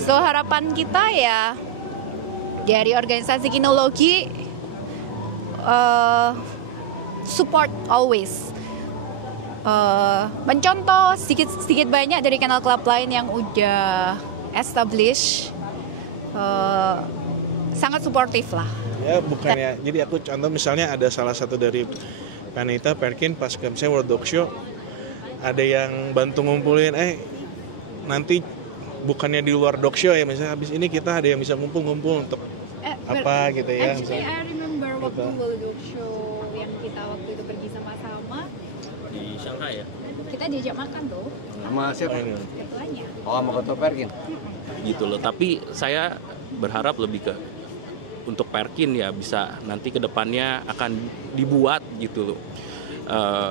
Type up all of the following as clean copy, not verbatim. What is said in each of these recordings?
So harapan kita ya dari organisasi kinologi support always. Mencontoh sedikit banyak dari kennel club lain yang udah established, sangat suportif lah. Ya bukannya, jadi aku contoh misalnya ada salah satu dari Panita Perkin pas ke misalnya World Dog Show, ada yang bantu ngumpulin, nanti bukannya di luar dog show ya, misalnya habis ini kita ada yang bisa ngumpul-ngumpul untuk apa gitu ya. Actually, I remember waktu World Dog Show yang kita waktu itu pergi sama-sama di Shanghai ya. Kita diajak makan tuh Sama siapa? ketuanya. Oh, sama Ketua Perkin. Gitu loh. Tapi saya berharap lebih ke untuk Perkin ya bisa nanti ke depannya akan dibuat gitu loh.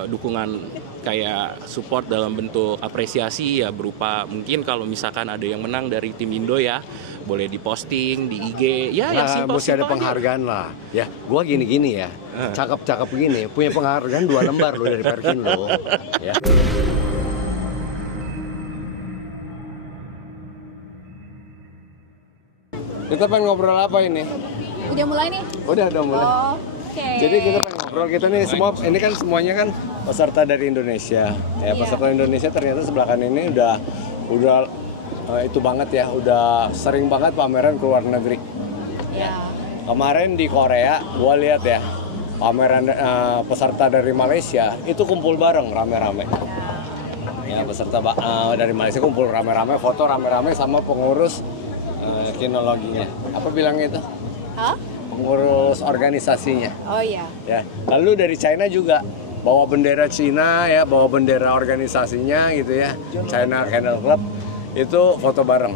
Dukungan kayak support dalam bentuk apresiasi ya, berupa mungkin kalau misalkan ada yang menang dari tim Indo ya boleh diposting di IG ya, yang simpel mesti ada penghargaan lah ya. Gua gini ya, cakep gini, punya penghargaan 2 lembar lo dari Perkin lo ya. Kita pengen ngobrol apa ini? Udah mulai nih? Udah mulai. Oke. Jadi kita pengen ngobrol, kita nih semua, ini kan semuanya kan peserta dari Indonesia. Ya, peserta Indonesia ternyata sebelah kanan ini udah itu banget ya, udah sering banget pameran ke luar negeri. Ya. Kemarin di Korea, gua lihat ya, pameran peserta dari Malaysia itu kumpul bareng rame-rame. Ya, peserta dari Malaysia kumpul rame-rame, foto rame-rame sama pengurus kinologinya. Apa bilangnya itu? Hah? Pengurus organisasinya. Oh iya. Ya. Lalu dari China juga bawa bendera Cina ya, bawa bendera organisasinya gitu ya. China Kennel Club itu foto bareng.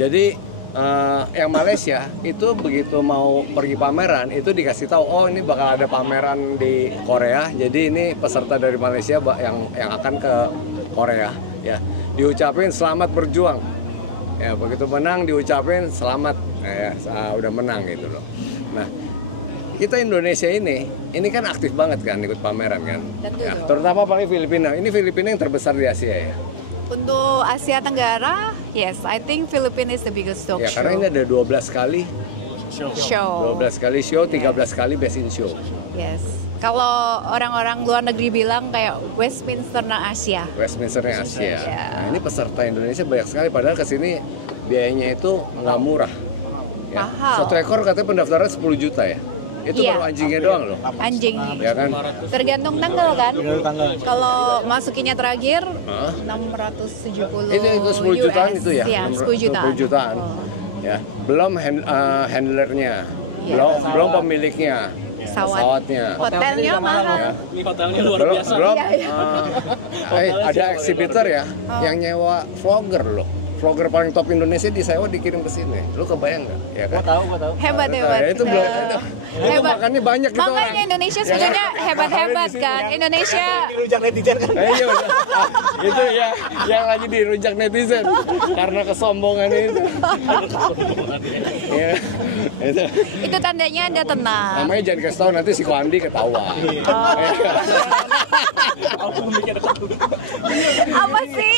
Jadi yang Malaysia itu begitu mau pergi pameran itu dikasih tahu, oh ini bakal ada pameran di Korea. Jadi ini peserta dari Malaysia yang akan ke Korea ya. Diucapin selamat berjuang. Ya, begitu menang diucapin selamat, ya, udah menang gitu loh. Nah, kita Indonesia ini kan aktif banget kan ikut pameran kan. Ya, terutama paling Filipina. Ini Filipina yang terbesar di Asia ya. Untuk Asia Tenggara, yes, I think Philippines is the biggest dog Ya, show. karena ini ada 12 kali show. 12 kali show, 13 kali best in show. Yes. Kalau orang-orang luar negeri bilang kayak Westminster Asia. Westminsternya Asia. Ya. Nah, ini peserta Indonesia banyak sekali, padahal kesini biayanya itu nggak murah. Ya. Mahal. Satu ekor katanya pendaftaran 10 juta ya. Itu Iya. baru anjingnya doang loh. Anjing. Ya kan? Tergantung tanggal kan. Kalau masukinnya terakhir 670 Itu 10 jutaan US. itu ya. Iya, 10 jutaan. 10 jutaan. Ya. Belum handlernya. Belum pemiliknya. Pesawatnya. Hotelnya mahal. Ini hotelnya luar biasa. Belum. Iya. Ada exhibitor ya yang nyewa vlogger loh. Vlogger paling top Indonesia disewa dikirim ke sini. Lu kebayang nggak? Ya kan? Gua tahu. Hebat. Ya, itu belum. Itu Hebat. makannya banyak gitu. Makanya Indonesia sebenarnya hebat-hebat kan. Indonesia Dirujak netizen kan. Iya udah. Itu ya yang lagi dirujak netizen karena kesombongan itu. Iya. itu tandanya Anda tenang. Namanya jangan kasih tahu, nanti si Koandi ketawa. Apa sih?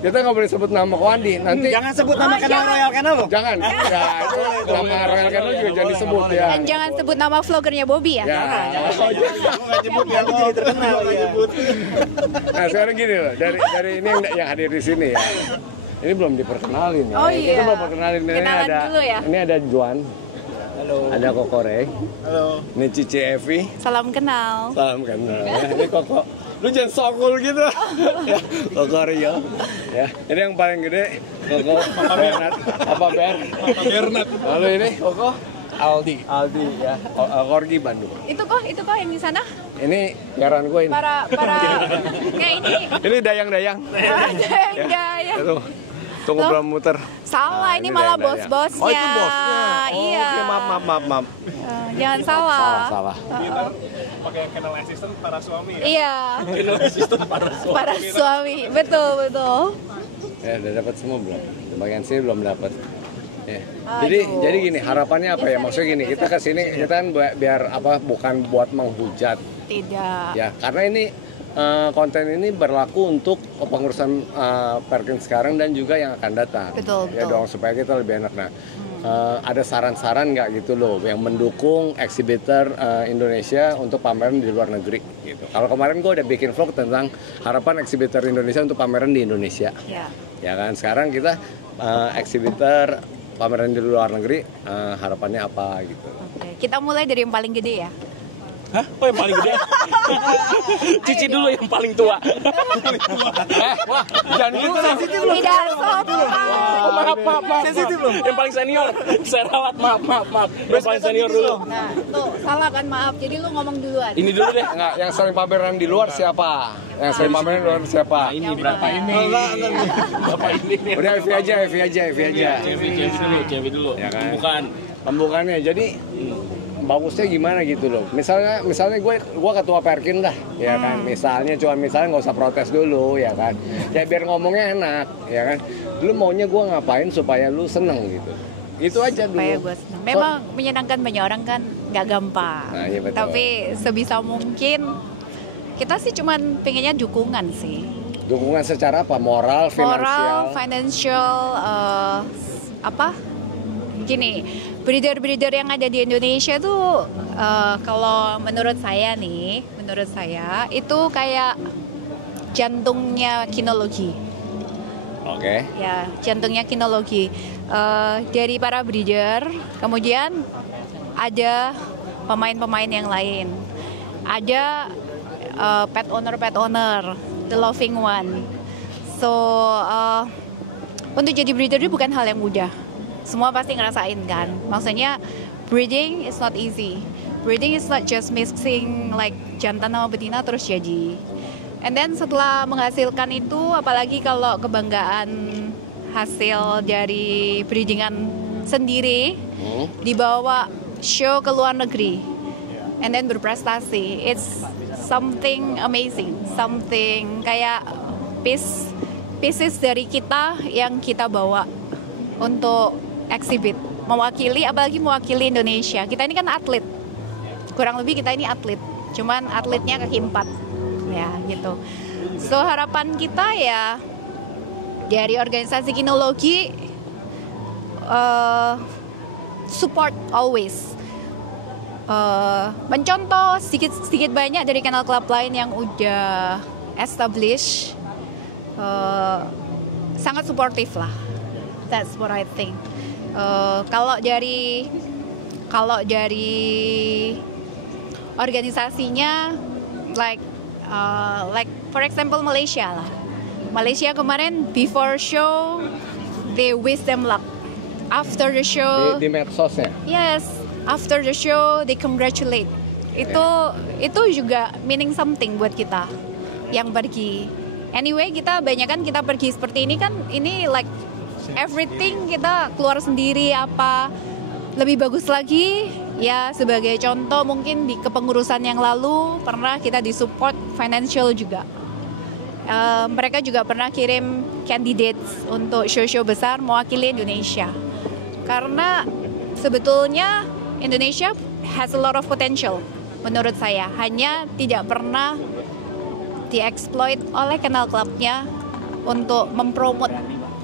Kita nggak boleh sebut nama Koandi. Nanti Jangan sebut nama Kennel Royal Kennel loh. jangan. Ya itu nama Royal Kennel juga jangan disebut ya. Dan jangan sebut nama vlogernya Bobby ya. Ya. Nggak nyebut ya, lu jadi terkenal ya. Nah sekarang gini loh, dari ini yang hadir di sini ya. Ini belum diperkenalin ya. Oh iya. Kita belum perkenalin. Kenalan dulu ya. Ini ada Juan. Halo. Ada Kokorek. Halo. Ini Cici Evi. Salam kenal. Salam kenal ya. Ini Koko. Lu jangan sokul gitu. Ya, Koko Rio. Ya. Ini yang paling gede Koko Bernat. Apa Ber? Bernat. Lalu ini Koko Aldi. Aldi ya. Korgi Bandung. Itu kok yang di sana? Ini siaran gue ini. Para kayak ini. Ini dayang-dayang. Dayang. Tuh. Tunggu Loh? belum muter. Salah, ini malah dayang-dayang. bos-bosnya. Oh itu bosnya. Oh, Iya. oke, maaf. Jangan salah. Salah. Pakai Kennel Assistant para suami ya. Iya. Para suami. Betul. Ya udah dapat semua belum? Bagian sini belum dapat. Ya. Aduh. Jadi gini, harapannya apa ya? Maksudnya gini, kita ke sini kita kan biar apa? Bukan buat menghujat. Tidak. Ya, karena ini konten ini berlaku untuk pengurusan Perkin sekarang dan juga yang akan datang. Betul, Ya betul. dong, supaya kita lebih enak. Nah, ada saran-saran nggak gitu loh yang mendukung exhibitor Indonesia untuk pameran di luar negeri gitu. Kalau kemarin gue udah bikin vlog tentang harapan exhibitor Indonesia untuk pameran di Indonesia. Ya. Ya kan, sekarang kita exhibitor pameran di luar negeri, harapannya apa gitu. Oke, kita mulai dari yang paling gede ya. Hah? Oh yang paling gede? Cici dulu yang paling tua. Jangan gitu dong. Tidak sopan. Oh, maaf. Sensitif loh. Yang paling senior. Saya ralat, maaf. Yang paling senior dulu. Nah, tuh salah kan, maaf. Jadi lu ngomong duluan. Ini dulu deh. Enggak, yang sering pameran di luar siapa? Yang sering pameran di luar siapa? Ini berapa ini? Berapa ini? Udah Evi aja. Cevi dulu. Ya kan? Bukan. Pembukaannya. Jadi bagusnya gimana gitu loh. Misalnya gue ketua Perkin dah, ya kan. Misalnya nggak usah protes dulu, ya kan. Ya biar ngomongnya enak, ya kan. Lu maunya gue ngapain supaya lu seneng gitu. Itu aja dulu. Supaya gue senang. Memang menyenangkan banyak orang kan nggak gampang. Nah, iya betul. Tapi sebisa mungkin kita sih cuman pengennya dukungan sih. Dukungan secara apa? Moral, Financial, gini, breeder yang ada di Indonesia tuh kalau menurut saya itu kayak jantungnya kinologi. Oke. Ya, jantungnya kinologi. Dari para breeder, kemudian ada pemain-pemain yang lain. Ada pet owner, the loving one. So, untuk jadi breeder itu bukan hal yang mudah. Semua pasti ngerasain kan. Maksudnya breeding is not easy. Breeding is not just mixing like jantan sama betina terus jadi. And then setelah menghasilkan itu, apalagi kalau kebanggaan hasil dari breedingan sendiri dibawa show ke luar negeri, and then berprestasi, it's something amazing, something kayak pieces dari kita yang kita bawa untuk exhibit, apalagi mewakili Indonesia. Kita ini kan atlet, kurang lebih kita ini atlet, cuman atletnya kaki 4 ya gitu. So harapan kita ya dari organisasi kinologi, support always, mencontoh sedikit banyak dari Kennel Club lain yang udah established, sangat supportive lah. That's what I think. Kalau dari organisasinya, like for example Malaysia lah. Malaysia kemarin before show they wish them luck. After the show Di medsosnya. yes, after the show they congratulate. Itu juga meaning something buat kita yang pergi. Anyway, kita pergi seperti ini kan, ini like everything kita keluar sendiri apa lebih bagus lagi ya. Sebagai contoh mungkin di kepengurusan yang lalu pernah kita disupport financial juga. Mereka juga pernah kirim candidates untuk show-show besar mewakili Indonesia. Karena sebetulnya Indonesia has a lot of potential menurut saya, hanya tidak pernah dieksploit oleh Kennel Club-nya untuk mempromot,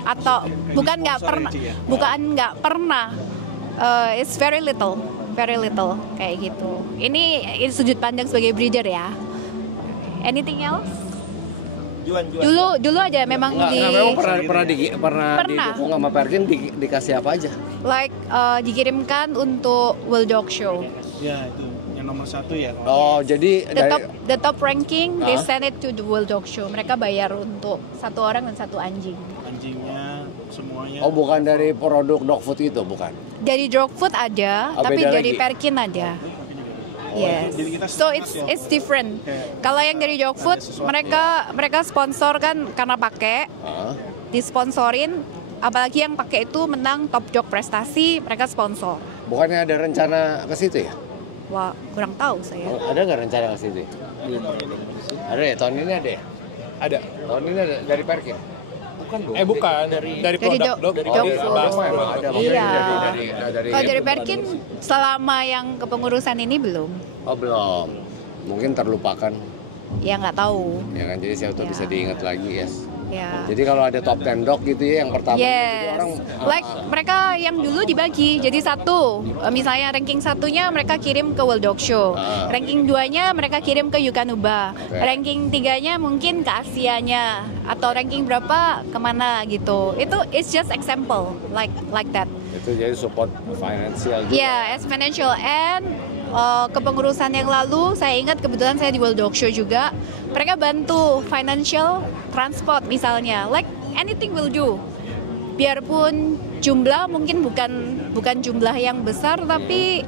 atau bukan nggak pernah, it's very little kayak gitu. Ini sudut pandang sebagai breeder ya. Anything else? Dulu ada memang pernah didukung sama Perkin, dikasih apa aja? like dikirimkan untuk World Dog Show. Ya itu yang nomor 1 ya. Oh, jadi The top ranking they send it to the World Dog Show. Mereka bayar untuk 1 orang dan 1 anjing. Anjingnya semuanya. oh bukan dari produk dog food itu, bukan? Dari dog food ada, Oh, tapi beda dari lagi. Perkin ada. Yes. Jadi kita So sepakat ya? it's different. Kayak Kalau yang dari dog food sesuatu mereka sponsor kan karena pakai, disponsorin, apalagi yang pakai itu menang top dog prestasi, mereka sponsor. Bukannya ada rencana ke situ ya? Wah, kurang tahu saya. Ada nggak rencana ke situ? Ada ya, tahun ini ada ya? Ada. Tahun ini ada dari Perkin? Bukan dari produk dog food. Emang ada. Iya. Dari Kalau dari Perkin selama yang kepengurusan ini belum. Oh belum, mungkin terlupakan. ya nggak tahu. Ya kan, jadi siapa tahu bisa diingat lagi ya. Ya. Jadi kalau ada top 10 dog gitu ya yang pertama jadi Yes, orang like mereka yang dulu dibagi jadi satu, misalnya ranking satunya mereka kirim ke World Dog Show, ranking 2-nya mereka kirim ke Yukanuba, ranking 3-nya mungkin ke Asianya, atau ranking berapa kemana gitu. Itu it's just example like that. itu jadi support finansial juga. Yeah, as financial and kepengurusan yang lalu saya ingat kebetulan saya di World Dog Show juga, mereka bantu financial transport misalnya, like anything will do. Biarpun jumlah mungkin bukan jumlah yang besar tapi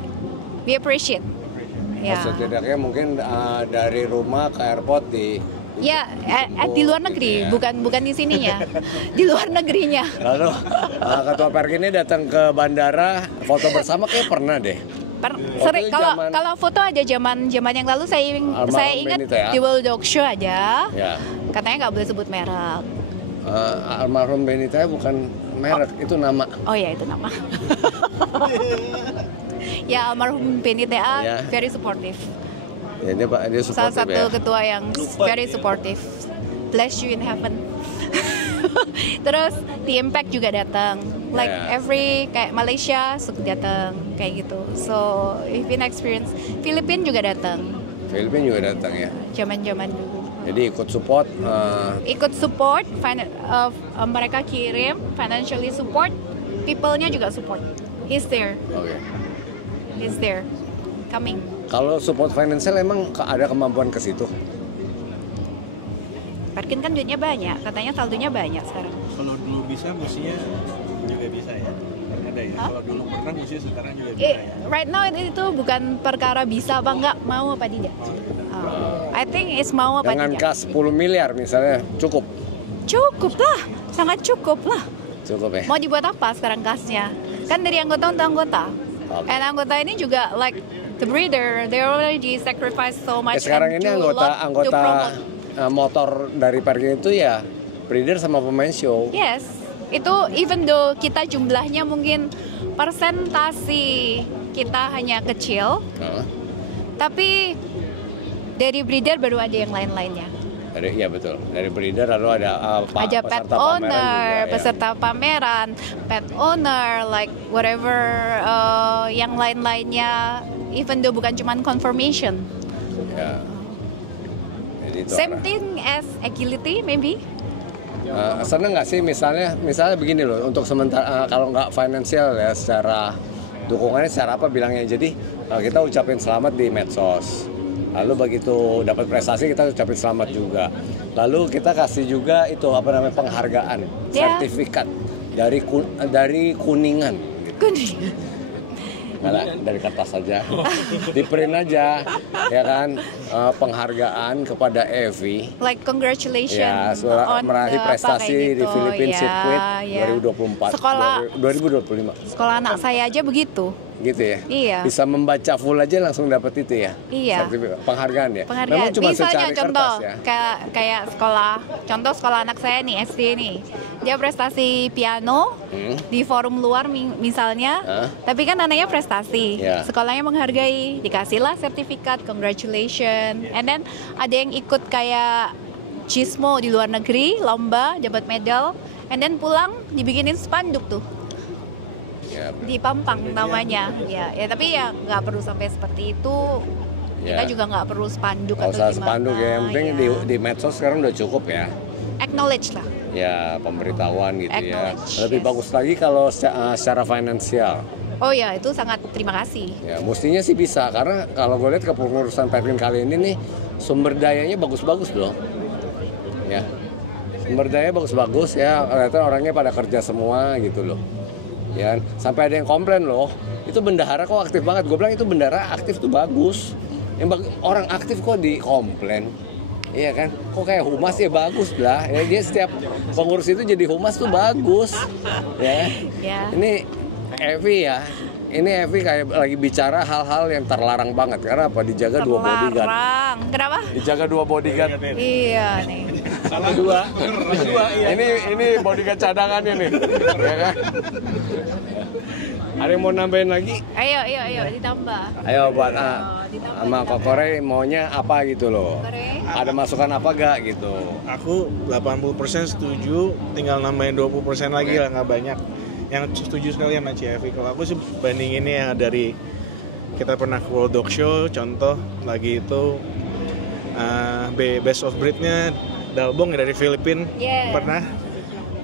we appreciate. Ya. Setidaknya mungkin dari rumah ke airport Ya, di luar negeri, bukan di sininya, di luar negerinya. Lalu ketua Perkin ini datang ke bandara foto bersama kayak pernah deh. Sering kalau foto aja zaman yang lalu saya ingat Benita, ya? di World Dog Show aja. Ya. Katanya nggak boleh sebut merek. Almarhum Benita bukan merek, itu nama. Oh ya, itu nama. Ya, almarhum Benita Ya. very supportive. Ya, dia supportive, Salah satu ya. ketua yang very supportive. Bless you in heaven. Terus The Impact juga datang. Like kayak Malaysia suka datang kayak gitu. So we've been experience. Filipina juga datang. Filipina juga datang ya. Zaman dulu. Jadi ikut support. Ikut support, mereka kirim financially support, people-nya juga support. He's there. Oke. He's there. Coming. Kalau support financial emang ada kemampuan ke situ? Perkin kan duitnya banyak, katanya saldonya banyak sekarang. Kalau dulu bisa, mestinya juga bisa ya. Ada ya. Kalau dulu pernah, mestinya sekarang juga bisa ya. Right now itu bukan perkara bisa apa enggak, mau apa tidak. I think it's mau apa Dengan tidak. kas 10 miliar misalnya cukup? Cukup lah, sangat cukup lah. Cukup ya? Mau dibuat apa sekarang kasnya? Kan dari anggota untuk anggota. Okay. And anggota ini juga like the breeder, they already sacrifice so much. Sekarang and ini do a lot to anggota promote. motor dari Perkin itu ya breeder sama pemain show. Yes, itu even though kita jumlahnya mungkin persentasi kita hanya kecil, tapi dari breeder baru ada yang lain-lainnya. Iya betul, dari breeder lalu ada Ada pet peserta pameran owner, juga, ya. peserta pameran, pet owner, like whatever yang lain-lainnya, even though bukan cuma confirmation. Ya. Jadi itu Same thing as agility maybe. seneng nggak sih misalnya begini loh, untuk sementara kalau nggak finansial ya, secara dukungannya secara apa bilangnya, jadi kita ucapin selamat di medsos, lalu begitu dapat prestasi kita ucapin selamat juga, lalu kita kasih juga itu apa namanya penghargaan, sertifikat dari Kuningan gitu. Nggak, dari kertas saja, di print aja, ya kan, penghargaan kepada Evi. Like congratulations Ya, meraih prestasi di Philippine Circuit 2024, Sekolah 2025. Sekolah anak saya aja begitu. Gitu ya? Iya. Bisa membaca full aja langsung dapat itu ya? Iya. Penghargaan ya? Penghargaan. Memang cuma Misalnya secari contoh kertas ya? kayak sekolah anak saya nih SD nih, dia prestasi piano di forum luar misalnya, tapi kan anaknya prestasi, sekolahnya menghargai, dikasihlah sertifikat congratulations, and then ada yang ikut kayak Gismo di luar negeri, lomba dapat medal, and then pulang dibikinin spanduk tuh. Di Pampang namanya, ya tapi ya nggak perlu sampai seperti itu. Kita juga nggak perlu spanduk atau gimana. Spanduk ya, yang penting di medsos sekarang udah cukup ya. Acknowledge lah. Ya, pemberitahuan gitu ya. Acknowledge, Lebih bagus lagi kalau secara finansial. Oh ya, itu sangat terima kasih. Ya, mestinya sih bisa, karena kalau gue lihat kepengurusan Perkin kali ini nih sumber dayanya bagus-bagus loh. Ya, sumber daya bagus-bagus ya. Ternyata orangnya pada kerja semua gitu loh. Ya, sampai ada yang komplain loh, itu bendahara kok aktif banget. Gue bilang itu bendahara aktif tuh bagus. Orang aktif kok dikomplain, iya kan? Kok kayak humas ya bagus lah. Ya, dia setiap pengurus itu jadi humas tuh bagus. Ya. Ini Evi ya. Ini Evi kayak lagi bicara hal-hal yang terlarang banget. Karena apa? Dijaga dua bodyguard. Kenapa? Dijaga 2 bodyguard. Iya nih. Salah Dua. iya. Ini bodyguard cadangannya nih. Ya kan? Ada yang mau nambahin lagi? Ayo ditambah. Ayo buat Ditambah, sama Kok Kore maunya apa gitu loh. Kore. Ada masukan apa gak gitu. Aku 80% setuju, tinggal nambahin 20% lagi lah, nggak banyak. Yang setuju sekali sama CFI. Kalau aku sih bandinginnya ya dari kita pernah ke World Dog Show, contoh lagi itu Best of Breed-nya Dalbong dari Filipina. Yeah. Pernah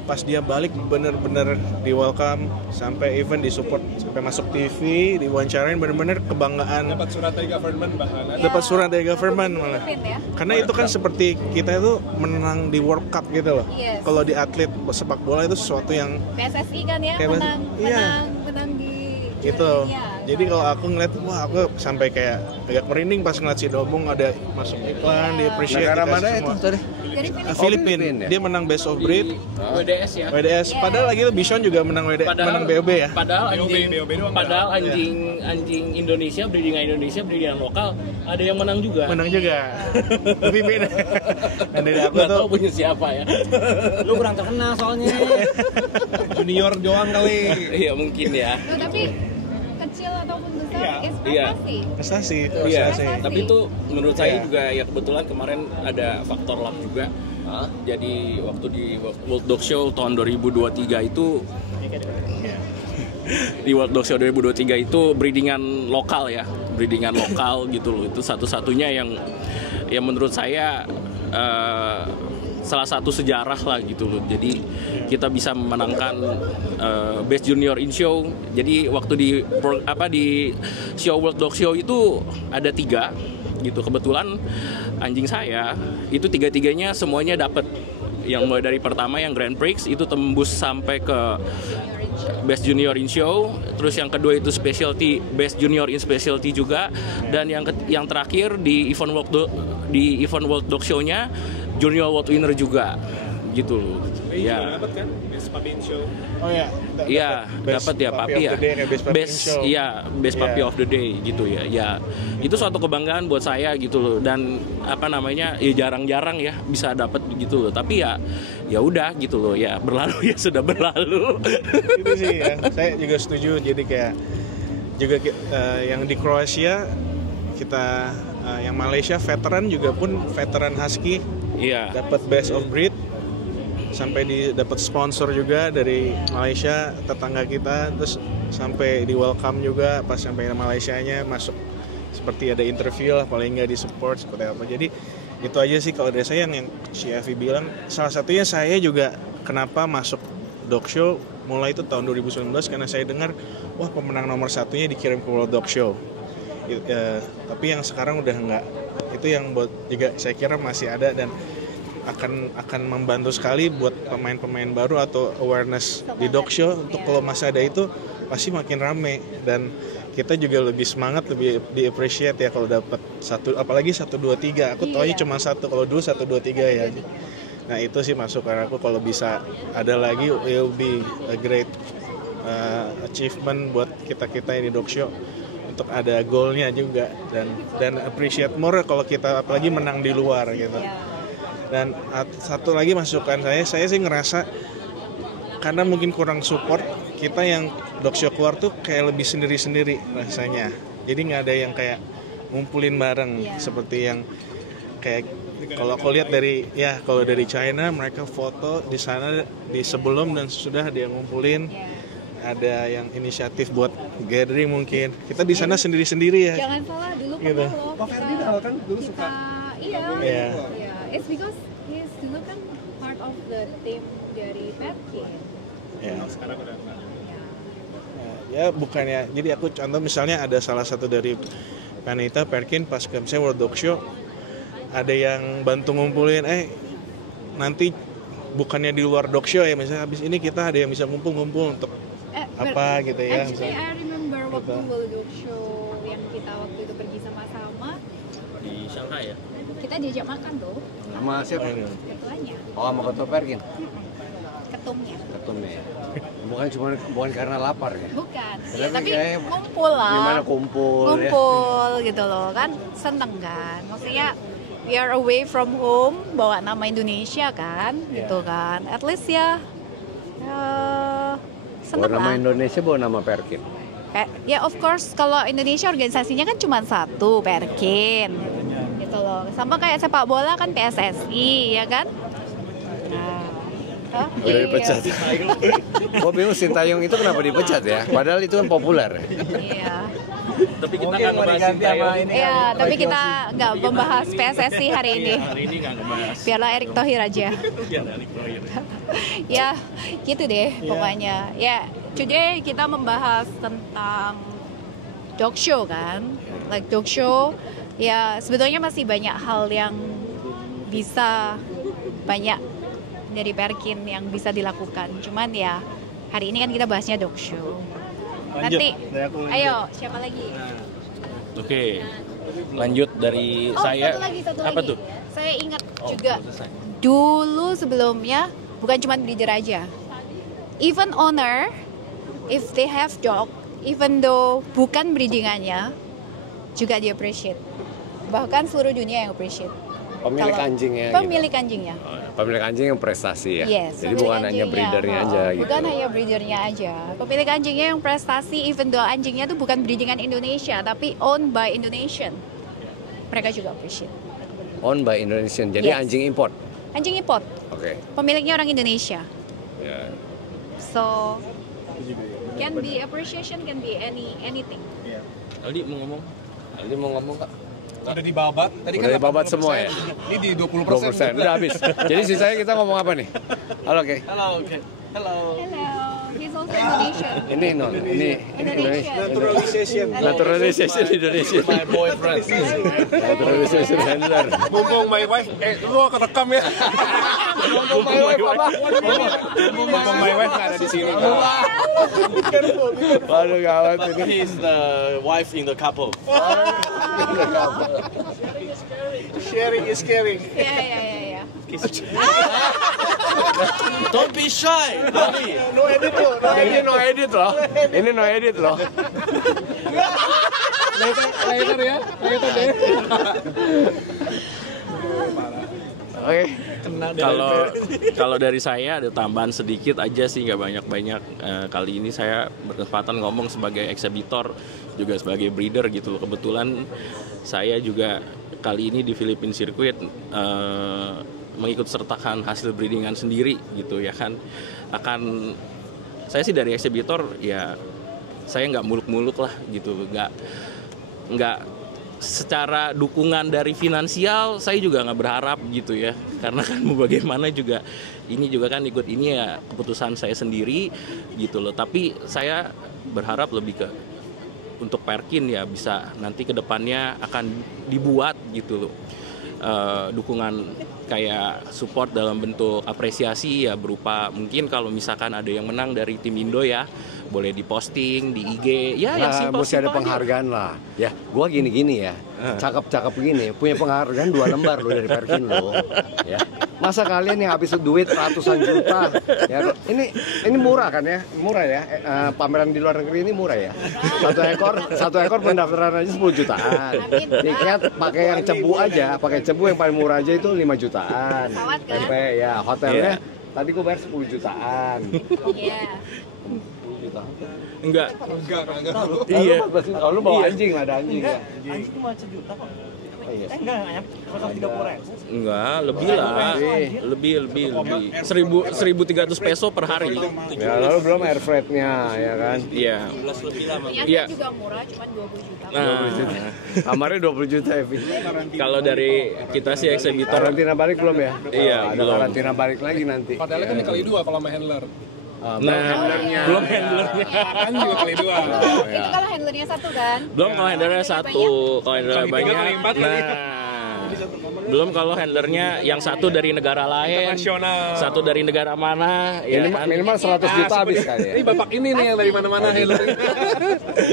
pas dia balik bener-bener di welcome, sampai even di support, sampai masuk TV, diwawancarain, bener-bener kebanggaan. Dapat surat dari government bahkan. Dapat surat dari government malah. Ya. Karena itu kan seperti kita itu menang di World Cup gitu loh. Yes. Kalau di atlet sepak bola itu sesuatu yang PSSI kan ya Kayak menang di gitu. jurinya. Jadi kalau aku ngeliat, wah aku sampai kayak agak merinding pas ngeliat si Dobong ada masuk iklan, di appreciate Negara dikasih mana itu semua. tadi? Dari Filipina. Filipina, Filipina ya? dia menang Best of Breed, WDS ya. WDS. Padahal lagi itu Bishon juga menang menang BOB ya. Padahal anjing, BOB doang padahal anjing Indonesia, breedingan lokal ada yang menang juga. Menang juga. Tapi beda. Dan dari aku Nggak tuh tahu punya siapa ya. Lu kurang terkenal soalnya. Junior doang kali. Iya mungkin ya. Loh, tapi kecil ataupun besar Iya. prestasi. prestasi, Iya, prestasi. tapi itu menurut saya Iya. juga ya kebetulan kemarin ada faktor luck juga. Jadi waktu di World Dog Show tahun 2023 itu di World Dog Show 2023 itu breedingan lokal gitu loh. Itu satu-satunya yang menurut saya salah satu sejarah lah gitu loh. Jadi kita bisa memenangkan Best Junior in Show. Jadi waktu di show World Dog Show itu ada 3 gitu. Kebetulan anjing saya itu 3-3-nya semuanya dapat. Yang mulai dari pertama yang Grand Prix itu tembus sampai ke Best Junior in Show, terus yang kedua itu specialty, Best Junior in Specialty juga, dan yang terakhir di event World Dog Show-nya Junior World Winner juga gitu loh. Ya. Dapat kan? Best Puppy Show. Oh ya. Iya, dapat ya Papi ya. Best Puppy of the Day gitu ya. Ya, itu suatu kebanggaan buat saya gitu loh. Dan apa namanya? Ya jarang-jarang ya bisa dapat gitu loh. Tapi ya udah gitu loh. Ya berlalu ya sudah berlalu. Itu sih ya. Saya juga setuju. Jadi kayak juga yang di Kroasia kita yang Malaysia veteran juga pun veteran husky Iya. dapat Best of Breed, sampai dapat sponsor juga dari Malaysia tetangga kita, terus sampai di welcome juga pas sampai Malaysianya masuk, seperti ada interview lah paling nggak di support seperti apa. Jadi itu aja sih kalau dari saya yang CFI bilang. Salah satunya saya juga kenapa masuk Dog Show mulai itu tahun 2019 karena saya dengar wah pemenang nomor satunya dikirim ke World Dog Show. Tapi yang sekarang udah enggak. Itu yang buat juga saya kira masih ada dan akan membantu sekali buat pemain-pemain baru atau awareness di dog show. Untuk kalau masih ada itu pasti makin rame dan kita juga lebih semangat, lebih di appreciate ya kalau dapat satu, apalagi 1, 2, 3. Aku taunya cuma 1, kalau dulu 1, 2, 3 ya. Nah itu sih masukan aku, kalau bisa ada lagi will be a great achievement buat kita ini dog show, untuk ada goalnya juga dan appreciate more kalau kita apalagi menang di luar gitu. Dan satu lagi masukan saya sih ngerasa karena mungkin kurang support, kita yang dog show keluar tuh kayak lebih sendiri-sendiri rasanya. Jadi nggak ada yang kayak ngumpulin bareng seperti yang kayak kalau aku lihat kalau dari China mereka foto di sana di sebelum dan sesudah dia ngumpulin. Ada yang inisiatif buat gathering mungkin. Kita di sana sendiri-sendiri ya. Jangan salah, dulu Gitu. pernah loh Pak Ferdinand kan dulu kita, suka. Iya. Iya. It's because he's dulu kan part of the team dari Petkin. Ya. Sekarang udah enggak. Ya bukannya, jadi aku contoh misalnya ada salah satu dari Panita Perkin pas ke misalnya World Dog Show, ada yang bantu ngumpulin, nanti bukannya di luar dog show ya, misalnya habis ini kita ada yang bisa ngumpul-ngumpul untuk apa gitu ya. Actually, misalnya. I remember waktu Gitu. World Dog Show yang kita waktu itu pergi sama-sama, Di Shanghai ya. kita diajak makan tuh, Sama siapa? ketuanya, Oh, sama Ketua Perkin. ketumnya. Ketumnya ya. Bukan karena lapar ya. Bukan, Tapi tapi kayak kumpul lah. Gimana kumpul ya? Kumpul gitu loh kan, seneng kan. Maksudnya we are away from home, bawa nama Indonesia kan, gitu kan. At least ya seneng Bawa nama lah. Indonesia, bawa nama Perkin. Ya of course kalau Indonesia organisasinya kan cuma satu, Perkin. Gitu loh. Sama kayak sepak bola kan PSSI, ya kan? Nah, Udah dipecat. Gue bingung Sintayong itu kenapa dipecat ya? Padahal itu kan populer. Iya. Tapi kita nggak ngebahas Sintayong. Iya, tapi kita nggak membahas PSSI hari ini. Hari ini nggak ngebahas. Biarlah Erick Thohir aja. Erick Thohir. Ya, gitu deh pokoknya. Ya, today kita membahas tentang dog show kan. Like dog show, ya sebetulnya masih banyak hal yang bisa banyak dari Perkin yang bisa dilakukan. Cuman ya hari ini kan kita bahasnya dog show. Nanti, ayo siapa lagi? Oke, lanjut dari saya. Satu Apa lagi. tuh? Saya ingat juga dulu sebelumnya bukan cuma breeder aja. Even owner, if they have dog, even though bukan breedingannya, juga di appreciate. Bahkan seluruh dunia yang appreciate. Pemilik Kalau anjingnya. Pemilik anjingnya. Pemilik anjing yang prestasi ya. Yes, Jadi pemilik bukan hanya anjingnya. breedernya aja gitu. Bukan hanya breedernya aja. Pemilik anjingnya yang prestasi, even though anjingnya tuh bukan breedingan Indonesia, tapi owned by Indonesian. Mereka juga appreciate. Owned by Indonesian. Jadi Yes. anjing import. Anjing import, Oke. pemiliknya orang Indonesia. Ya. So, can be appreciation, can be anything. Aldi mau ngomong? Aldi mau ngomong Kak? Udah dibabat. Tadi Udah dibabat semua ya? Ini di 20%. 20%. Udah habis. Jadi sisanya kita ngomong apa nih? Halo, Oke. Halo. Hello, he's also Indonesian. Ini Indonesia. Naturalization. Naturalization Indonesia. My boyfriend. Naturalization handler. Mumpung my wife, lu akan rekam ya. Mumpung my wife nggak ada di sini. Waduh gawat ini. He's the wife in the couple. Sharing is caring. Ya. Don't be shy, honey. No edit loh. Ini no edit loh. Ini no edit loh. Later ya. Later deh. Oke. Kalau dari saya ada tambahan sedikit aja sih, nggak banyak-banyak. Kali ini saya berkesempatan ngomong sebagai eksebitor juga sebagai breeder gitu loh. Kebetulan saya juga kali ini di Philippine Circuit mengikut sertakan hasil breedingan sendiri gitu ya kan. Saya sih dari eksebitor ya saya nggak muluk-muluk lah gitu, nggak secara dukungan dari finansial saya juga nggak berharap gitu ya, karena kan mau bagaimana juga ini juga kan ikut ini ya keputusan saya sendiri gitu loh. Tapi saya berharap lebih ke untuk Perkin ya bisa nanti kedepannya akan dibuat gitu loh dukungan kayak support dalam bentuk apresiasi ya, berupa mungkin kalau misalkan ada yang menang dari tim Indo ya boleh diposting di IG ya, yang simpel mesti ada penghargaan lah. Ya, gua gini-gini ya. Cakep-cakep gini, punya penghargaan 2 lembar lo dari Perkin lo. Ya. Masa kalian yang habis duit ratusan juta. Ya, ini murah kan ya? Murah ya. Pameran di luar negeri ini murah ya. Satu ekor pendaftaran aja 10 jutaan. Tiket pakai yang cebu aja, pakai cebu yang paling murah aja itu 5 jutaan. Pesawat kan? SMP ya, hotelnya tadi gua bayar 10 jutaan. Iya. enggak. Iya. Lu bawa anjing, ada anjing ya. Anjing cuma sejuta kok. Oh, iya. Enggak, 130.000. Enggak, lebih lah. Lebih. 1.300 peso per hari. Ya, lalu belum air freight-nya ya kan. Iya. Ternyata Iya. juga murah, cuma 20 juta. Nah, Kamarnya 20 juta Evi. kalau dari kita sih eksebitor Karantina balik belum ya? Iya, Ada belum. karantina balik lagi nanti. Hotelnya kan dikali 2 kalau sama handler. nah, belum handlernya. Kan juga kali 2. Itu kalau handlernya satu kan? Belum kalau handlernya satu, kalau handlernya Kali tiga, banyak. kali empat, kali. Belum kalau handlernya yang satu dari negara lain, Internasional. satu dari negara mana, ya kan? Minimal 100 juta habis kali ya. Ini bapak ini nih yang dari mana-mana handler.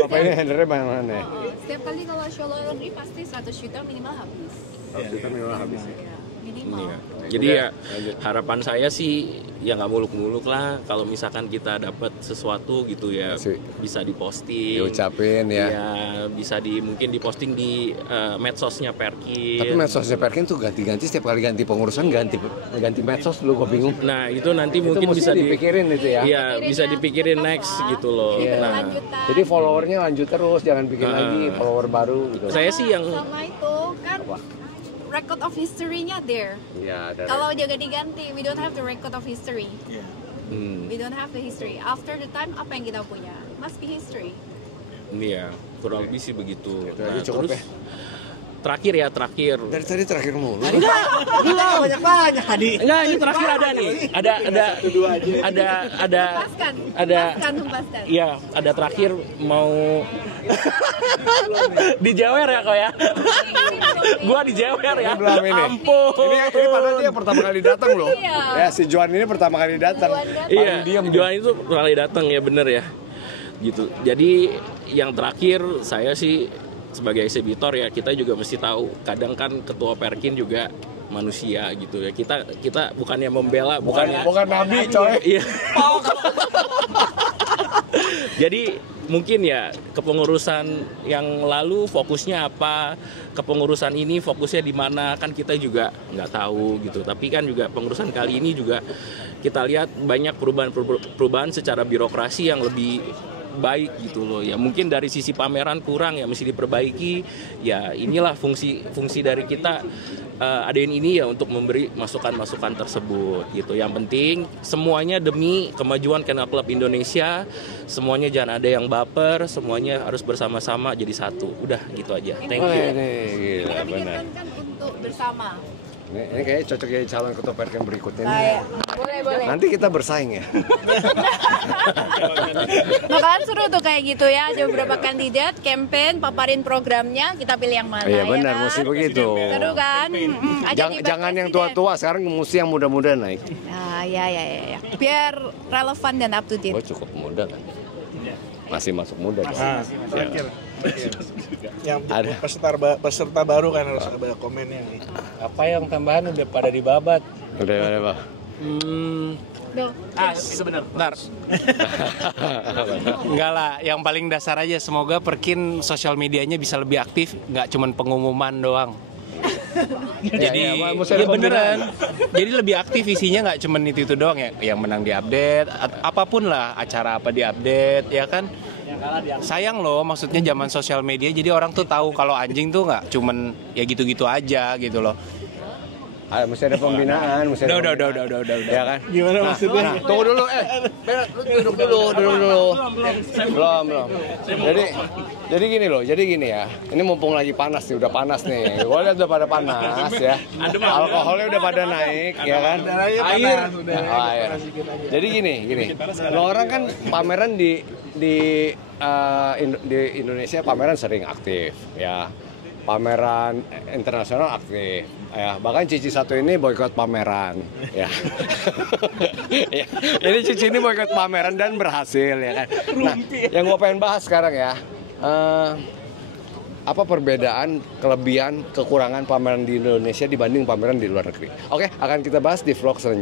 Bapak ini handlernya mana-mana ya? Setiap kali kalau show laundry pasti 100 juta minimal habis. 100 juta minimal habis ya. Ya, minimal. Jadi Oke, ya lanjut. harapan saya sih ya nggak muluk-muluk lah. Kalau misalkan kita dapat sesuatu gitu ya Sih. bisa diposting, Diucapin ya. ya bisa mungkin diposting di medsosnya Perkin. Tapi medsosnya Perkin tuh ganti-ganti, setiap kali ganti pengurusan ganti medsos dulu, gue bingung. Nah itu nanti Itu mungkin mesti bisa dipikirin itu ya. Iya bisa dipikirin next gitu loh. Iya. Nah Lanjutan. Jadi followernya lanjut terus, jangan bikin lagi follower baru gitu. saya sih yang Sama itu kan Apa? record of history-nya there. Iya, ada. Kalau jaga diganti, we don't have the record of history. hmm, We don't have the history. After the time, apa yang kita punya? Must be history. iya kurang lebih sih begitu. Itu aja cukup terus ya. terakhir ya terakhir. Dari tadi terakhir mulu. Banyak tadi. Enggak, ini terakhir ada nih. Ada Hempaskan. Hempaskan. Iya, ada terakhir mau dijewer ya kok ya. Gua dijewer ya. Belum ini. Ampun. Ini padahal dia pertama kali datang loh. Iya. Ya si Juan ini pertama kali datang. Juan datang. Iya, diam Johan itu kali datang ya bener ya. Gitu. Jadi yang terakhir saya sih sebagai eksibitor ya kita juga mesti tahu kadang kan ketua Perkin juga manusia gitu ya. Kita bukannya membela, bukannya Bukan nabi coy. Iya. Jadi mungkin ya kepengurusan yang lalu fokusnya apa, kepengurusan ini fokusnya di mana kan kita juga nggak tahu gitu. Tapi kan juga pengurusan kali ini juga kita lihat banyak perubahan secara birokrasi yang lebih baik gitu loh ya. Mungkin dari sisi pameran kurang ya mesti diperbaiki. Ya inilah fungsi dari kita adain ini ya untuk memberi masukan-masukan tersebut gitu. Yang penting semuanya demi kemajuan Kennel Club Indonesia. Semuanya jangan ada yang baper, semuanya harus bersama-sama jadi satu. Udah gitu aja. Thank you. Ini gila Kita benar. pikirkan kan untuk bersama. Ini kayaknya cocok jadi calon ketua Perkin berikutnya nih. Nah, boleh. Nanti kita bersaing ya. Bakalan seru tuh kayak gitu ya. Ada beberapa kandidat, campaign, paparin programnya, kita pilih yang mana. Iya benar, ya kan? mesti begitu. Seru kan? Jangan yang tua-tua, sekarang mesti yang muda-muda naik. Nah, ya. Biar relevan dan up to date. Gue cukup muda kan. Masih masuk muda kan. Nah, terakhir. Yang Ada. peserta baru kan harus ada komennya nih. Apa yang tambahan udah pada dibabat? Udah, Pak. Duh. Bentar. Enggak lah, yang paling dasar aja semoga Perkin sosial medianya bisa lebih aktif, nggak cuman pengumuman doang. Jadi mesti ya ada beneran. Jadi lebih aktif isinya nggak cuman itu doang ya. Yang menang diupdate, apapun lah acara apa diupdate, ya kan? Sayang loh, maksudnya zaman sosial media jadi orang tuh tahu kalau anjing tuh nggak cuman ya gitu-gitu aja gitu loh. Mesti ada pembinaan, mesti ada Udah. ya kan? Gimana maksudnya? Nah, tunggu dulu, lu duduk dulu. Belum. Jadi gini ya. Ini mumpung lagi panas nih, udah panas nih. Gua lihat udah pada panas ya. Alkoholnya udah pada naik, ya kan? Air. Jadi gini. Lo orang kan pameran di Indonesia pameran sering aktif, ya. Pameran internasional aktif, ya. Bahkan Cici satu ini boikot pameran, ya. Ya. Ini Cici ini boikot pameran dan berhasil, ya kan. Nah, yang gue pengen bahas sekarang ya, apa perbedaan, kelebihan, kekurangan pameran di Indonesia dibanding pameran di luar negeri? Oke, akan kita bahas di vlog selanjutnya.